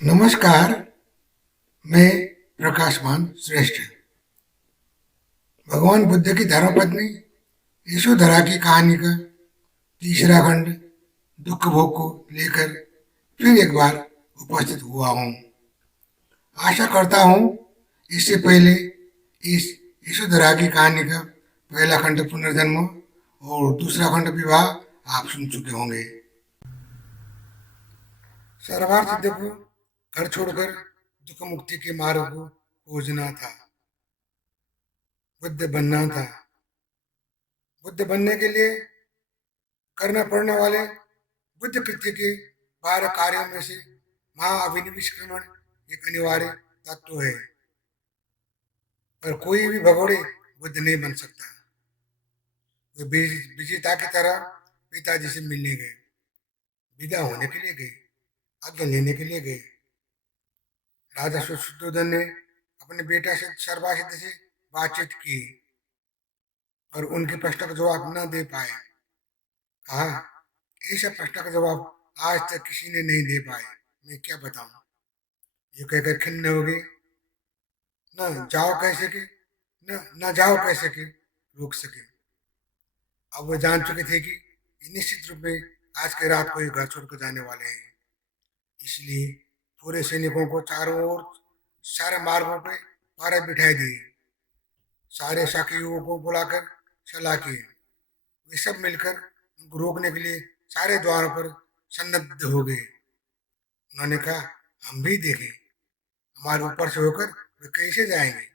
नमस्कार। मैं प्रकाशमान श्रेष्ठ। भगवान बुद्ध की धर्मपत्नी यशोधरा की कहानी का तीसरा खंड दुख भोग को लेकर फिर एक बार उपस्थित हुआ हूँ। आशा करता हूँ इससे पहले इस यशोधरा की कहानी का पहला खंड पुनर्जन्म और दूसरा खंड विवाह आप सुन चुके होंगे। सर्वार्थ को घर छोड़कर दुख मुक्ति के मार्ग को खोजना था, बुद्ध बनना था। बुद्ध बनने के लिए करना पड़ने वाले बुद्ध कृत्य के 12 कार्यों में से महाअभिनिष्क्रमण एक अनिवार्य तत्व है। पर कोई भी भगोड़े बुद्ध नहीं बन सकता। वे विजेता की तरह पिताजी से मिलने गए, विदा होने के लिए गए, आज्ञा लेने के लिए गए। राजा शुद्धोधन ने अपने बेटा से सर्वासिद्ध से बातचीत की और उनके प्रश्न का जवाब न दे पाए। कहा, ऐसा प्रश्न का जवाब आज तक किसी ने नहीं दे पाए, मैं क्या बताऊं। ये कहकर खिन्न हो गए। न जाओ कह सके, न जाओ कह सके, रोक सके। अब वो जान चुके थे कि ये निश्चित रूप में आज के रात को ही घर छोड़कर जाने वाले हैं। इसलिए पूरे सैनिकों को चारों ओर सारे मार्गों पे पहरे बिठाई दिए। सारे शाकियों को बुलाकर सलाह की। वे सब मिलकर उनको रोकने के लिए सारे द्वारों पर सन्नद्ध हो गए। उन्होंने कहा, हम भी देखें हमारे ऊपर से होकर वे कैसे जाएंगे।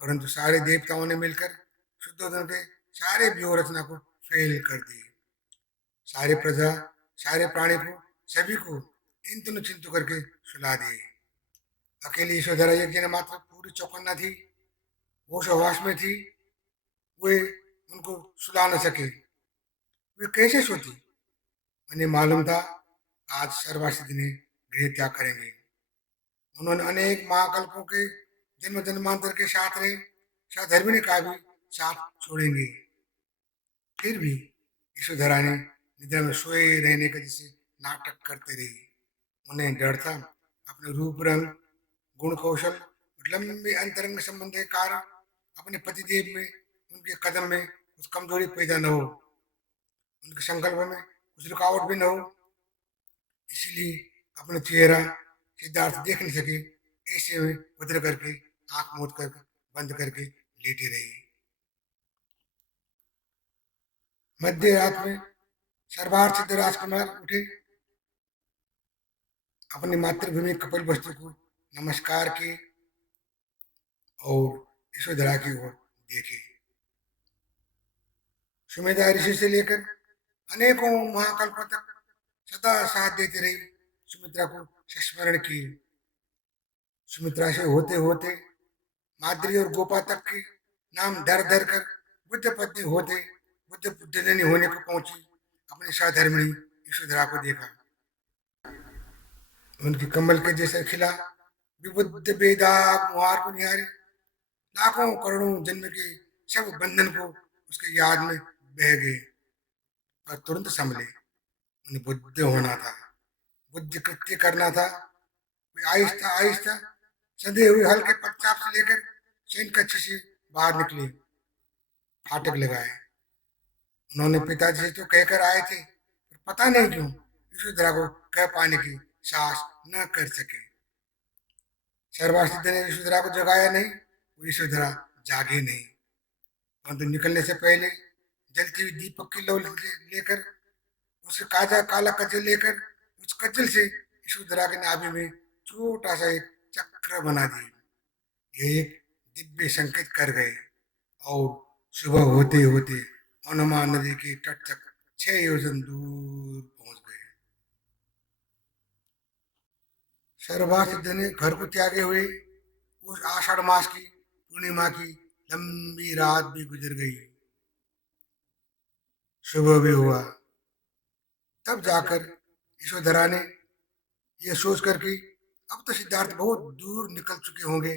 परंतु सारे देवताओं ने मिलकर शुद्धोधन के सारे व्यूह रचना को फेल कर दिए। सारे प्रजा, सारे प्राणी को, सभी को इंतु चिंतु करके सुला दिए। अकेली यशोधरा एक जन मात्र पूरी चौकन्ना थी, होश हवास में थी। वे उनको सुला न सके। वे कैसे सोती। उन्हें मालूम था आज सर्वासिद्ध ने गृह त्याग करेंगे। उन्होंने अनेक महाकल्पों के जन्म जन्मांतर के साथ रहे साधर्मिणी का भी साथ छोड़ेंगे। फिर भी यशोधरा ने निद्रा में सोए रहने का जैसे नाटक करते रही। उन्हें डर था अपने रूप रंग, गुण कौशल और लंबे अंतरंग संबंध के कारण अपने पतिदेव में, उनके कदम में कुछ कमजोरी पैदा न हो, उनके संकल्प में कुछ रुकावट भी न हो। इसीलिए अपने चेहरा सिद्धार्थ देख नहीं सके, ऐसे में भद्र करके आंख मूंद कर बंद करके लेटे रही। मध्य रात में सर्वार्थ सिद्ध राजकुमार उठे, अपनी मातृभूमि कपिल वस्तु को नमस्कार किए और यशोधरा की ओर देखे। सुमेधा ऋषि से लेकर अनेकों महाकल्पों तक सदा साथ देती रही सुमित्रा को संस्मरण किए। सुमित्रा से होते होते माद्री और गोपा तक के नाम दर दर कर बुद्ध पत्नी होते बुद्ध बुद्धजनी होने को पहुंची। अपने साधर्मिणी यशोधरा को देखा। उनकी कमल के जैसा खिला विबुद्ध बेदाग मुहार को निहारे। लाखों करोड़ों जन्म के सब बंधन को उसके याद में बह गए। पर तुरंत संभले। उन्हें बुद्ध होना था, बुद्ध कृत्य करना था। वे आहिस्ता आहिस्ता सधे हुए हल्के पश्चाप से लेकर सैन्य कक्ष से बाहर निकले। फाटक लगाए। उन्होंने पिताजी से तो कहकर आए थे, पर पता नहीं क्यों यशोधरा को कह पाने की साहस न कर सके। सर्वासिद्ध ने यशोधरा को जगाया नहीं, वो यशोधरा जागे नहीं। परंतु निकलने से पहले जलती हुई दीपक की लौ लेकर, उसे काजा काला कजल लेकर उस कजल से यशोधरा के नाभि में छोटा सा एक चक्र बना दिए। ये एक दिव्य संकेत कर गए और सुबह होते होते अनुमान नदी के तट तक 6 योजन दूर पहुंच गए। सर्वासिद्ध ने घर को त्यागे हुए उस आषाढ़ मास की पूर्णिमा की लंबी रात भी गुजर गई। सुबह भी हुआ। तब जाकर यशोधरा ने यह सोचकर कि अब तो सिद्धार्थ बहुत दूर निकल चुके होंगे,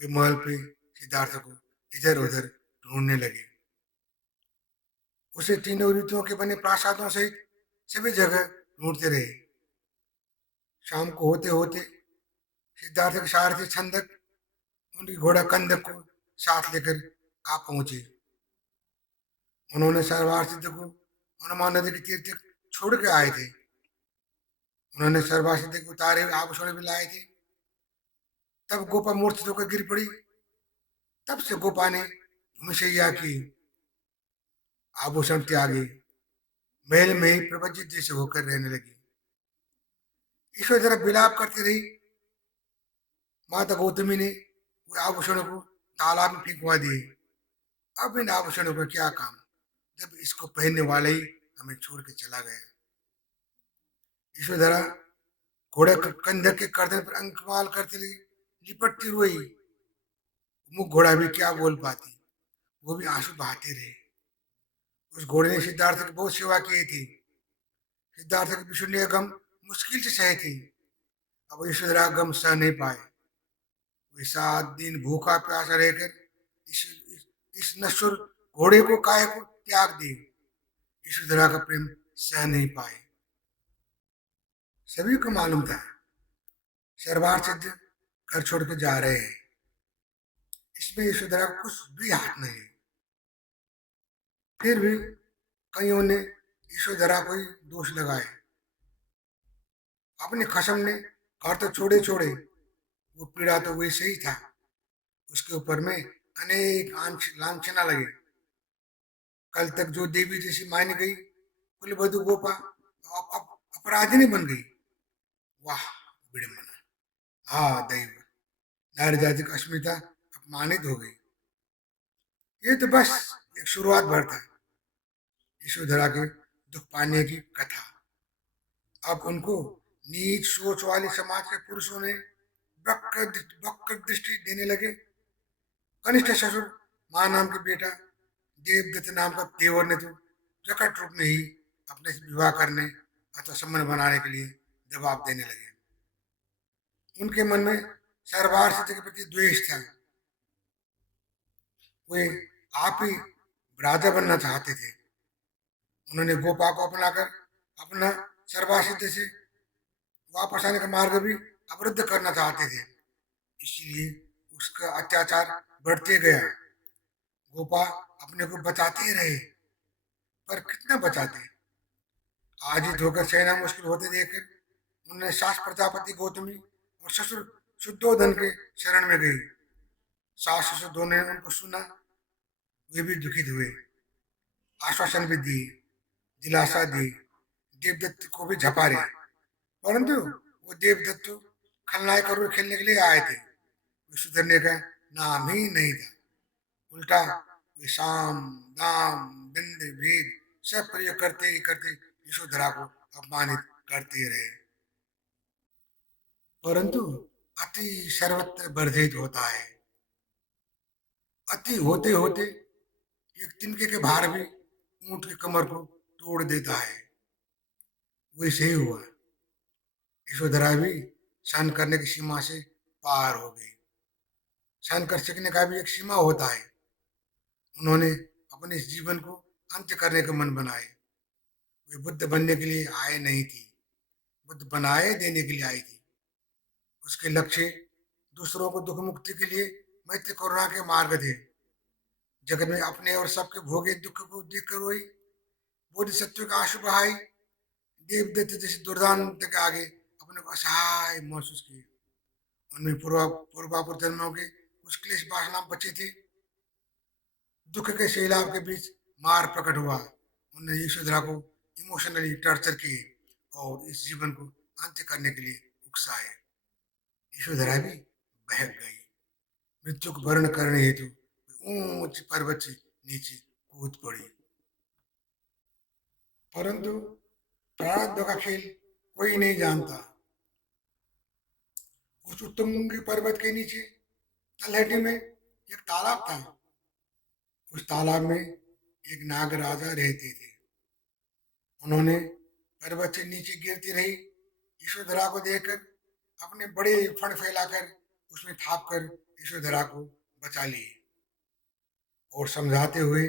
वे महल पे सिद्धार्थ को इधर उधर ढूंढने लगे। उसे तीनों ऋतुओं के बने प्रासादों सहित सभी जगह ढूंढते रहे। शाम को होते होते सिद्धार्थ के सारथी छंदक उनकी घोड़ा कंदक को साथ लेकर आ पहुंचे। उन्होंने सरवार सिद्ध को हनुमान नदी के तीर तक छोड़ के आए थे। उन्होंने सरवार सिद्ध के उतारे हुए आभूषण भी लाए थे। तब गोपा मूर्छित होकर गिर पड़ी। तब से गोपा ने मुसैया की आभूषण त्यागे महल में ही प्रवज्जित जैसे होकर रहने लगी। ईश्वर जरा विलाप करती रही। माता गौतमी ने वो आभूषणों को तालाब में फेंकवा दिए। अब इन आभूषणों का क्या काम, जब इसको पहनने वाला ही हमें छोड़ के चला गया। यशोधरा घोड़े कंधे के गर्दन पर अंकमाल करती रही, लिपटती रोई। मुख घोड़ा भी क्या बोल पाती, वो भी आंसू बहाते रहे। उस घोड़े ने सिद्धार्थ की बहुत सेवा की थी। सिद्धार्थ की विशुन्य गम मुश्किल से सहे थी। अब यशोधरा गम सह नहीं पाए। वे 7 दिन भूखा प्यासा रहकर इस, इस नश्वर घोड़े को काय को त्याग दिए। यशोधरा का प्रेम सह नहीं पाए। सभी को मालूम था सरवार सिद्ध घर छोड़ के जा रहे हैं। इसमें यशोधरा का कुछ भी हाथ नहीं। फिर भी कईयों ने यशोधरा को ही दोष लगाए। अपने खसम ने घर तो छोड़े छोड़े, वो पीड़ा तो वैसे ही था। उसके ऊपर में अनेक लांछना लगे। कल तक जो देवी जैसी मानी गई कुलवधु गोपा अपराधिनी बन गई। वाह विडम्बना, हाँ दैव, नारी जाति की अस्मिता अपमानित हो गई। ये तो बस एक शुरुआत भर था यशोधरा के दुख पाने की कथा। अब उनको नीच सोच वाले समाज के पुरुषों ने वक्र दृष्टि देने लगे। कनिष्ठ ससुर मां नाम के बेटा देवदत्त नाम का देवर ने तो प्रकट रूप में ही अपने से विवाह करने अथवा संबंध बनाने के लिए दबाव देने लगे। उनके मन में सरवार सिद्ध के प्रति द्वेष था। वे आप ही राजा बनना चाहते थे। उन्होंने गोपा को अपनाकर अपना सरवार सिद्ध से वापस आने का मार्ग भी अवरुद्ध करना चाहते थे। इसलिए उसका अत्याचार बढ़ते गया। गोपा अपने को बचाते रहे, पर कितना बचाते। आज ही धोकर सेना मुश्किल होते देखकर उन्होंने सास प्रजापति गौतमी और ससुर शुद्धोधन के शरण में गई। सास ससुर दोनों ने उनको सुना, वे भी दुखित हुए, आश्वासन भी दिए, दिलासा दी, देवदत्त को भी झपारे। परंतु वो देवदत्त खलनायक और खेलने के लिए आए थे। वे सुधरने का नाम ही नहीं था। उल्टा वे साम दाम बिंद भेद सब प्रयोग करते ही करते यशोधरा को अपमानित करते रहे। परंतु अति सर्वत्र वर्धित होता है। अति होते होते एक तिनके के भार भी ऊंट की कमर को तोड़ देता है। वैसे ही हुआ। यशोधरा भी सहन करने की सीमा से पार हो गई। सहन कर सकने का भी एक सीमा होता है। उन्होंने अपने इस जीवन को अंत करने का मन बनाए। वे बुद्ध बनने के लिए आए नहीं थी, बुद्ध बनाए देने के लिए आई थी। उसके लक्ष्य दूसरों को दुख मुक्ति के लिए मैत्री करुणा के मार्ग थे। जगत में अपने और सबके भोगे दुख को देखकर वही बोधिसत्व का आंसू बहाई देवदत्त जैसे दुर्दांत के आगे अपने को असहाय महसूस किए। उनमें पूर्वापुर जन्मों के कुछ क्लेश वासना बचे थे। दुख के सैलाब के बीच मार प्रकट हुआ। उन्होंने यशोधरा को इमोशनली टॉर्चर किए और इस जीवन को अंत करने के लिए उकसाए। यशोधरा भी बहक गई। मृत्यु को वर्ण करने हेतु ऊंच पर्वत से नीचे कूद पड़ी। परंतु प्रारब्ध का खेल कोई नहीं जानता। उस उत्तुंग पर्वत के नीचे तलहटी में एक तालाब था। उस तालाब में एक नाग राजा रहते थे। उन्होंने पर्वत से नीचे गिरती रही यशोधरा को देखकर अपने बड़े फण फैलाकर उसमें थाप कर यशोधरा को बचा लिए और समझाते हुए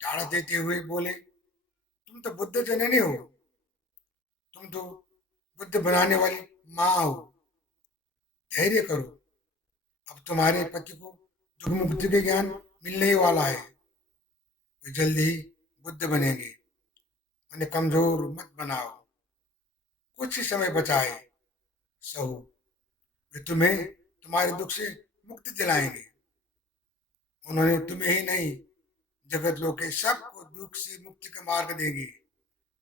टाड़ा देते हुए बोले, तुम तो बुद्ध जननी हो, तुम तो बुद्ध बनाने वाली माँ हो, धैर्य करो। अब तुम्हारे पति को दुख मुक्ति के ज्ञान मिलने ही वाला है। वे जल्दी ही बुद्ध बनेंगे। उन्हें कमजोर मत बनाओ, कुछ ही समय बचा है। सहो, वे तुम्हें तुम्हारे दुख से मुक्ति दिलाएंगे। उन्होंने तुम्हें ही नहीं, जगत लोक के सबको दुख से मुक्ति का मार्ग देंगे।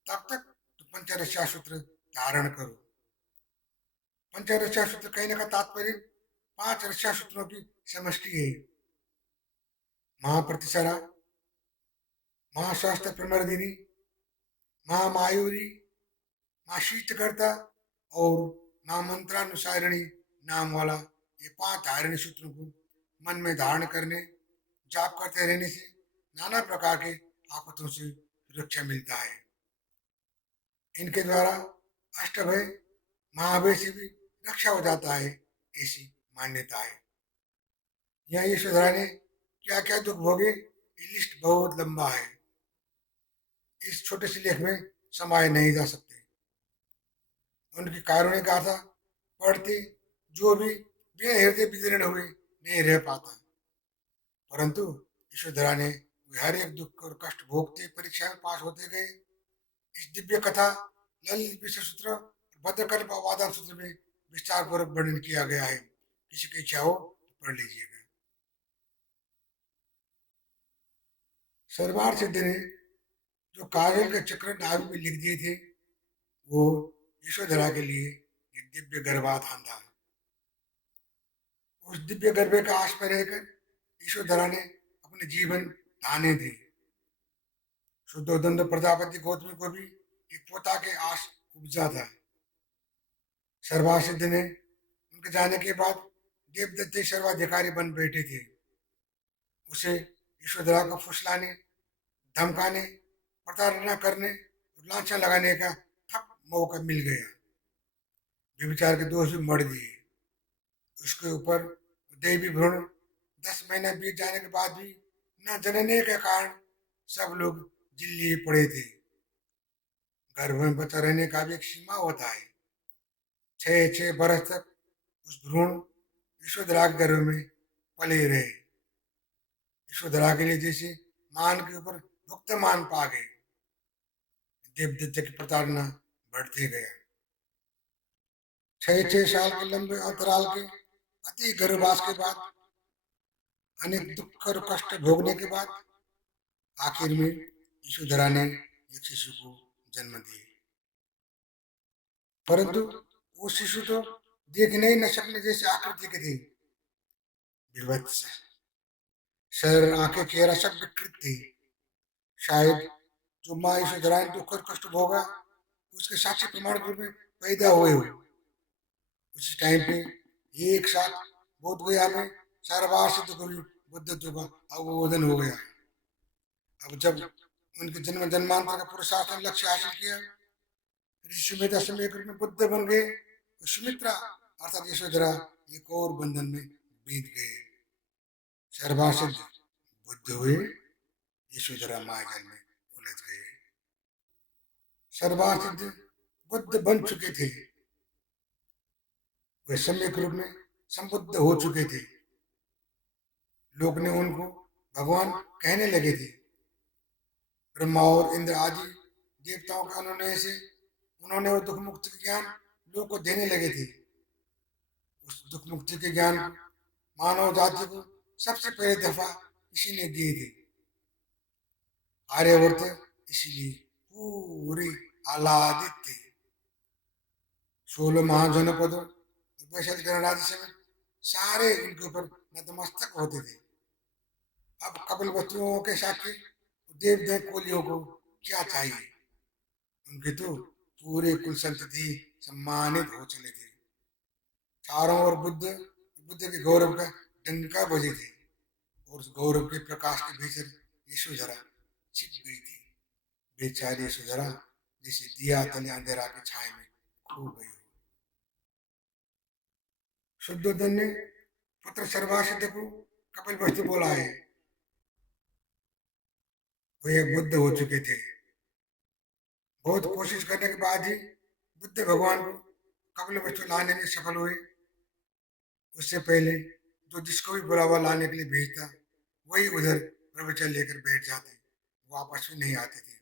तब तक तो पंचरक्षा सूत्र धारण करो। पंचरक्षा सूत्र कहने का तात्पर्य पांच रक्षा सूत्रों की समष्टि है। महाप्रतिसरा, महाशास्त्र प्रमर्दिनी, महामायूरी, माँ शीतकर्ता और माँ मंत्रानुसारिणी नाम वाला ये पांच धारणी सूत्रों को मन में धारण करने, जाप करते रहने से नाना प्रकार के आफतों से सुरक्षा मिलता है। इनके द्वारा अष्टभय महाभय से भी रक्षा हो जाता है, ऐसी मान्यता है। यहाँ यशोधरा ने क्या क्या दुख भोगे, ये लिस्ट बहुत लंबा है, इस छोटे से लेख में समाये नहीं जा सकते। उनकी कारुणिक गाथा पढ़ते जो भी बिना हृदय विदीर्ण हुए नहीं रह पाता। परंतु यशोधरा ने हर एक दुख और कष्ट भोगते परीक्षा में पास होते गए। इस दिव्य कथा ललित विषय सूत्र भद्रकल्प वादन सूत्र में विस्तार पूर्वक वर्णन किया गया है। किसी की इच्छा हो तो पढ़ लीजिएगा। सरवार सिद्ध ने जो काजल के चक्र नाभि में लिख दिए थे, वो यशोधरा के लिए एक दिव्य गर्भाधान था। उस दिव्य गर्भे का आस में रहकर यशोधरा ने अपने जीवन धाने थे। शुद्धोदंड प्रजापति गौतमी को भी एक पोता के आस उपजा था। सर्वासिद्ध ने उनके जाने के बाद देवदत्ते सर्वाधिकारी बन बैठे थे। उसे यशोधरा को फुसलाने, धमकाने, प्रताड़ना करने, लांछन लगाने का ठप मौका मिल गया। व्यभिचार के दोष भी मढ़ दिए। उसके ऊपर देवी भ्रूण 10 महीना बीत जाने के बाद भी न जनने के कारण सब लोग जिल्ली पड़े थे। गर्भ में बचा रहने का भी एक सीमा होता है। 6 बरस तक उस भ्रूण यशोधरा के गर्भ में पले रहे। यशोधरा के लिए जैसे मान के ऊपर भुक्त मान पा गए। देवदत्त की प्रताड़ना बढ़ते गया। 6 साल के लंबे अंतराल के अति गर्भवास के बाद, अनेक दुख और कष्ट भोगने के बाद आखिर में यशोधरा ने एक शिशु को जन्म दिया। परंतु वो शिशु तो देखने ही न सकने जैसे आकृति के थे। विवत्स शरीर, आंखें, चेहरा सब विकृत थे। शायद जो माँ यशोधरा ने दुख और कष्ट भोगा, उसके साक्षी प्रमाण के रूप में पैदा हुए हो। उस टाइम पे एक साथ बोध गया में सर्वार सिद्ध को भी बुद्धत्व का अवबोधन हो गया। अब जब उनके जन्म जन्मांतर का पुरुषार्थ लक्ष्य हासिल किया, ऋषि समय में बुद्ध बन गए, तो सुमित्रा अर्थात यशोधरा एक और बंधन में बीत गए। सर्वार सिद्ध बुद्ध हुए, यशोधरा मायाजाल में उलझ गए। सर्वार सिद्ध बुद्ध बन चुके थे, वे सम्यक रूप में संबुद्ध हो चुके थे। लोग ने उनको भगवान कहने लगे थे। ब्रह्मा और इंद्र आदि देवताओं के अनुनय से उन्होंने वो दुख मुक्ति के ज्ञान लोगों को देने लगे थे। उस दुख मुक्ति के ज्ञान मानव जाति को सबसे पहले दफा इसी ने दिए थे। आर्यवर्त इसीलिए पूरी आह्लादित थे। 16 महाजनपदों वैशाली गणराज्य समेत सारे इनके ऊपर नतमस्तक होते थे। अब कपिल वस्तुओं के साक्षी देव देव कोलियों को क्या चाहिए? उनके तो पूरे कुल संतति सम्मानित हो चले थे। चारों ओर बुद्ध बुद्ध के गौरव का डंका बजे थे और उस गौरव के प्रकाश के भीतर यशोधरा छिप गई थी। बेचारी यशोधरा जैसे दिया तले अंधेरा की छाया में खो गई। शुद्धोधन ने पुत्र सर्वासिद्ध को कपिल वस्तु बोला है। वे बुद्ध हो चुके थे। बहुत कोशिश करने के बाद ही बुद्ध भगवान को कबल वस्तु लाने में सफल हुए, उससे पहले जो जिसको भी बुलावा लाने के लिए भेजता वही उधर प्रवचन लेकर बैठ जाते, वापस भी नहीं आते थे।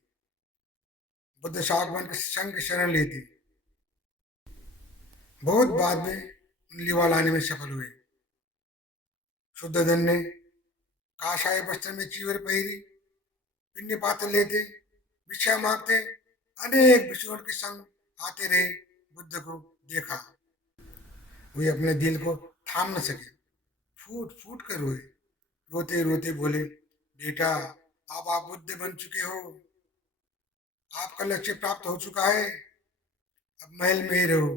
बुद्ध शाकवन के संग की शरण लेते, बहुत बाद में लिवा लाने में सफल हुए। शुद्धोधन ने काशाय वस्त्र में चीवर पहरी, पिंड पात्र लेते, भिक्षा मांगते, अनेक भिक्षुओं के संग आते रहे। बुद्ध को देखा, वे अपने दिल को थाम न सके, फूट फूट कर रोए। रोते रोते बोले, बेटा अब आप बुद्ध बन चुके हो, आपका लक्ष्य प्राप्त हो चुका है, अब महल में ही रहो,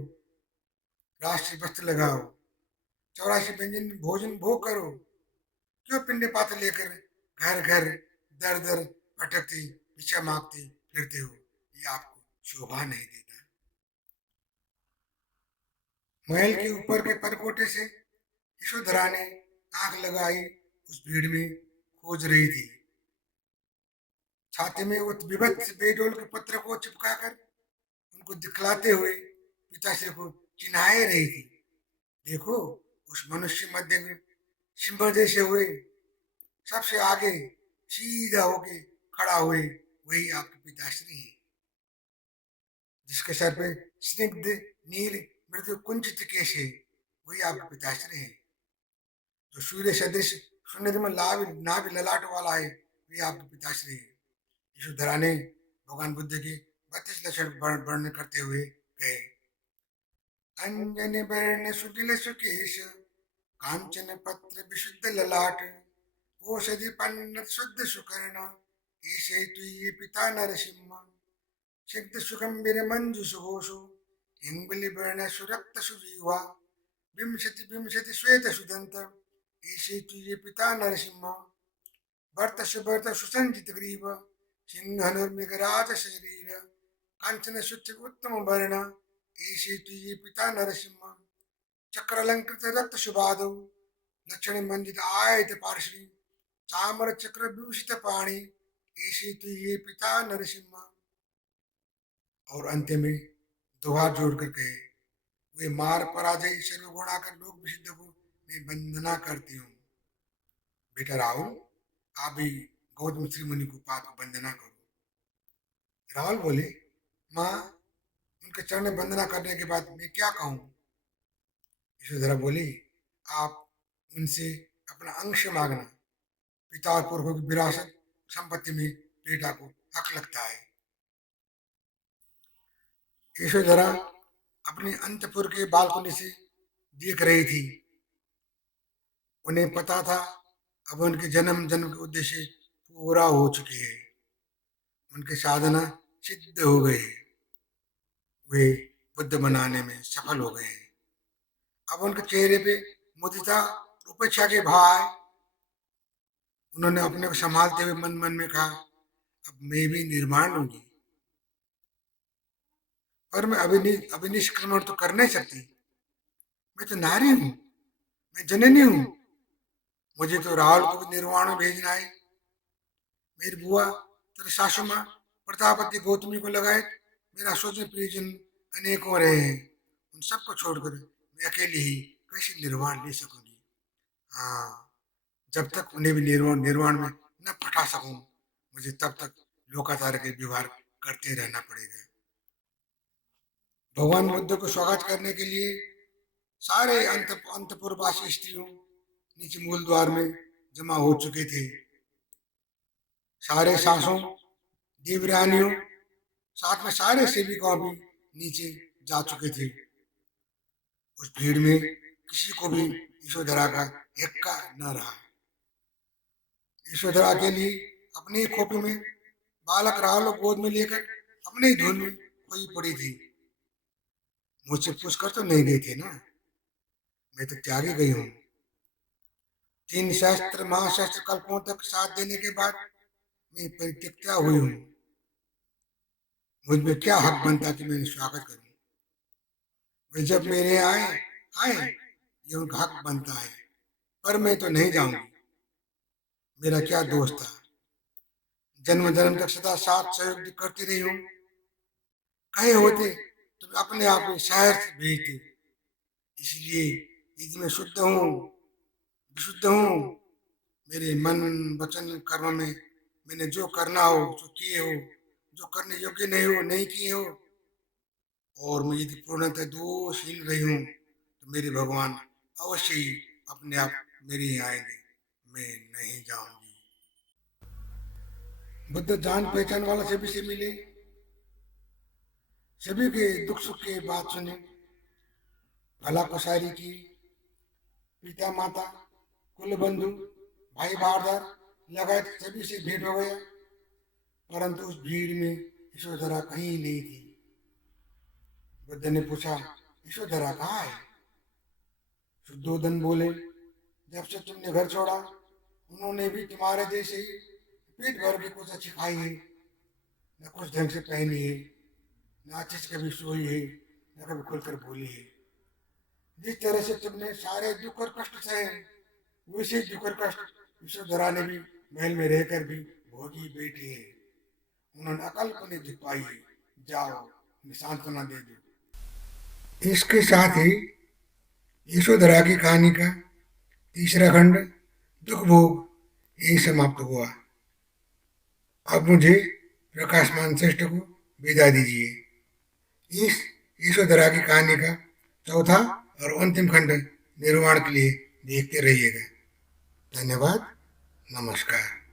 राष्ट्रीय वस्त्र लगाओ, 84 व्यंजन भोजन भोग करो, क्यों पिंड पात्र लेकर घर घर दर दर भटकती भिक्षा मांगते फिरते हो, ये आपको शोभा नहीं देता। महल के ऊपर के परकोटे से यशोधरा ने आंख लगाई, उस भीड़ में खोज रही थी। छाती में उस विभत्स बेडोल के पत्र को चिपकाकर उनको दिखलाते हुए पिताश्री को चिन्हाए रही थी। देखो, उस मनुष्य मध्य में सिंह जैसे हुए सबसे आगे सीधा होके खड़ा हुए वही आपके पिताश्री हैं, जिसके सर पे स्निग्ध नील मृदु कुंचित केश है, वही आपके पिताश्री हैं। जो सूर्य सदृश सुनिध में नाभि ललाट वाला है, वही आपके पिताश्री है। यशोधरा ने भगवान बुद्ध के 32 लक्षण वर्णन करते हुए कहे, अंजन वर्ण सुटिल सुकेश, कांचन पत्र विशुद्ध ललाट, औषधि पंडित शुद्ध सुकर्ण, ईशे तुये पिता नरसिंह, सिद्ध सुगंभीर मंजु सुघोषो, इंगुली वर्ण सुरक्त सुजीवा, विंशति विंशति श्वेत सुदंत, ईशे तुये पिता नरसिंह, भरत सुभरत सुसंजित ग्रीव, सिंहनुर्मिगराज शरीर, कांचन शुच्च उत्तम वर्ण, ईशे तुये पिता नरसिंह, चक्रलंकृत रक्त सुबाधो, लक्षण मंडित आयत पार्श्वी, चामर चक्र विभूषित पाणी, ईशे तुये पिता नरसिंह। और अंत में दो हाथ जोड़कर कहे, वे मार पराजय सर्वगुणाकर लोक विशुद्ध को मैं वंदना करती हूँ। बेटा राहुल, आप भी गौतम श्री मुनि को पाद को वंदना करो। राहुल बोले, माँ, उनके चरण में वंदना करने के बाद मैं क्या कहूँ? यशोधरा बोली, आप उनसे अपना अंश मांगना, पिता और पुरखों की विरासत संपत्ति में बेटा को हक लगता है। यशोधरा अपनी अंतपुर के बालकनी से देख रही थी। उन्हें पता था अब उनके जन्म जन्म के उद्देश्य पूरा हो चुके हैं, उनके साधना सिद्ध हो गए, वे बुद्ध बनाने में सफल हो गए। अब उनके चेहरे पे मुदिता उपेक्षा के भाव आए। उन्होंने अपने को संभालते हुए मन मन में कहा, अब मैं भी निर्माण लूंगी, पर मैं अभी निष्क्रमण तो कर नहीं सकती। मैं तो नारी हूँ, मैं जननी हूँ, मुझे तो राहुल को भी निर्वाण में भेजना है। मेरी बुआ तेरे सासू माँ प्रतापति गौतमी को लगाए मेरा स्वजन प्रियजन अनेकों रहे हैं, उन सबको छोड़कर मैं अकेली ही कैसे निर्वाण ले सकूंगी? हाँ, जब तक उन्हें भी निर्वाण निर्वाण में न पठा सकूं, मुझे तब तक लोकाचार के व्यवहार करते रहना पड़ेगा। भगवान बुद्ध को स्वागत करने के लिए सारे अंतपुरवासी स्त्रियों नीचे मूल द्वार में जमा हो चुके थे। सारे सासों, देवरानियों, साथ में सारे सेविकाओं भी नीचे जा चुके थे। उस भीड़ में किसी को भी यशोधरा का हिक्का न रहा। यशोधरा के लिए अपनी खोपी में बालक राहुल गोद में लेकर अपने ही धुन में खोई पड़ी थी। मुझसे पूछकर तो नहीं गई थी ना, मैं तो त्यागी गई हूँ। 3 सहस्त्र महाशस्त्र कल्पों तक साथ देने के बाद मैं परित्यक्ता हुई हूँ। मुझ में क्या हक बनता कि मैं स्वागत करूं? वे जब मेरे आए आए ये उनका हक बनता है, पर मैं तो नहीं जाऊंगी। मेरा क्या दोष था? जन्म जन्म तक सदा साथ सहयोग करती रही हूँ। कहे होते तुम अपने आप को शहर से भेजते। इसलिए यदि मैं शुद्ध हूँ, विशुद्ध हूँ, मेरे मन वचन कर्म में मैंने जो करना हो, जो किए हो, जो करने योग्य नहीं हो, नहीं किए हो, और मैं यदि पूर्णतः दोषहीन रही हूँ, तो मेरे भगवान अवश्य ही अपने आप मेरे यहाँ आएंगे, मैं नहीं जाऊंगी। बुद्ध जान पहचान वाला सभी से मिले, सभी के दुख सुख की बात सुनी, भला कुसारी की, पिता माता, कुल बंधु, भाई बारदार लगाए सभी से भेंट हो गया, परंतु उस भीड़ में यशोधरा कहीं नहीं थी। बुद्ध ने पूछा, यशोधरा कहाँ है? शुद्धोधन बोले, जब से तुमने घर छोड़ा, उन्होंने भी तुम्हारे जैसे ही पेट भर के कुछ अच्छी खाई है, न कुछ ढंग से पहनी है, न अच्छे से कभी सोई है, न कभी खुलकर बोली है। जिस तरह से तुमने सारे दुख और कष्ट सहे, वैसे दुख और कष्ट यशोधरा ने भी महल में रहकर भी भोगी बैठी है। उन्होंने अकल्पनीय दुख पाई है, जाओ उन्हें सांत्वना दे दो। इसके साथ ही यशोधरा की कहानी का तीसरा खंड दुख भोग यही समाप्त हुआ। अब मुझे प्रकाशमान श्रेष्ठ को विदा दीजिए। इस यशोधरा की कहानी का चौथा और अंतिम खंड निर्माण के लिए देखते रहिएगा। धन्यवाद। नमस्कार।